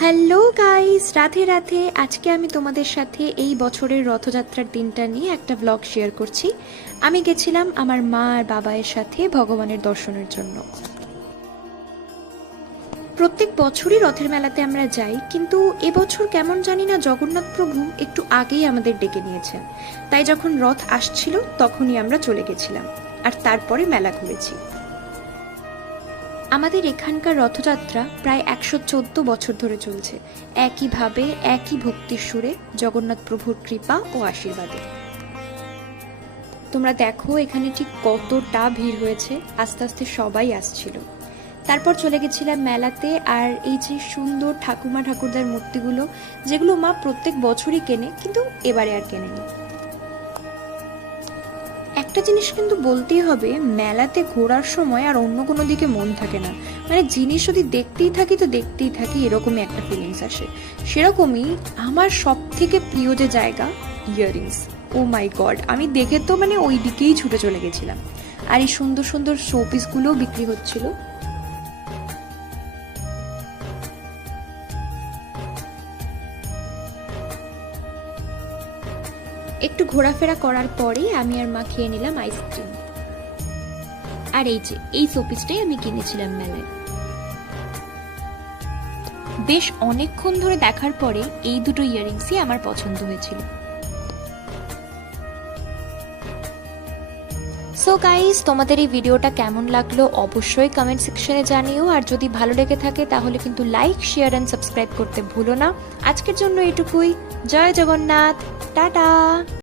Hello guys, Radhe Radhe. আজকে আমি তোমাদের সাথে এই বছরের রথযাত্রার দিনটা নিয়ে একটা ব্লগ শেয়ার করছি। আমি গেছিলাম আমার মা আর বাবায়ের সাথে ভগবানের দর্শনের জন্য। প্রত্যেক বছরই রথের মেলাতে আমরা যাই, কিন্তু এবছর কেমন জানি না জগন্নাথ প্রভু একটু আগেই আমাদের ডেকে নিয়েছেন। তাই যখন রথ আসছিল তখনই আমরা চলে গেছিলাম আর তারপরে মেলা ঘুরেছি। আমাদের এখানকার রথযাত্রা প্রায় 114 বছর ধরে চলছে, একইভাবে একই ভক্তির সুরে জগন্নাথ প্রভুর কৃপা ও আশীর্বাদে। তোমরা দেখো এখানে ঠিক কতটা ভিড় হয়েছে, আস্তে আস্তে সবাই আসছিল। তারপর চলে গেছিলাম মেলাতে, আর এই যে সুন্দর ঠাকুমা ঠাকুরদার মূর্তিগুলো, যেগুলো মা প্রত্যেক বছরই কেনে কিন্তু এবারে আর কেনেনি। একটা জিনিস কিন্তু বলতেই হবে, মেলাতে ঘোরার সময় আর অন্য কোনো দিকে মন থাকে না। মানে জিনিস যদি দেখতেই থাকি তো দেখতেই থাকি, এরকমই একটা ফিলিংস আসে। সেরকমই আমার সব থেকে প্রিয় যে জায়গা, ইয়াররিংস। ও মাই গড, আমি দেখে তো মানে ওই দিকেই ছুটে চলে গেছিলাম। আর এই সুন্দর সুন্দর শোপিসগুলোও বিক্রি হচ্ছিল। একটু ঘোরাফেরা করার পরে আমি আর মা খেয়ে নিলাম আইসক্রিম। আর এই যে এই শোপিসটাই আমি কিনেছিলাম মেলায়। বেশ অনেকক্ষণ ধরে দেখার পরে এই দুটো ইয়াররিংসই আমার পছন্দ হয়েছিল। সো গাইস, তোমাদের এই ভিডিওটা কেমন লাগলো অবশ্যই কমেন্ট সেকশনে জানিও। আর যদি ভালো লেগে থাকে তাহলে কিন্তু লাইক, শেয়ার এন্ড সাবস্ক্রাইব করতে ভুলো না। আজকের জন্য এটুকুই। জয় জগন্নাথ, টাটা।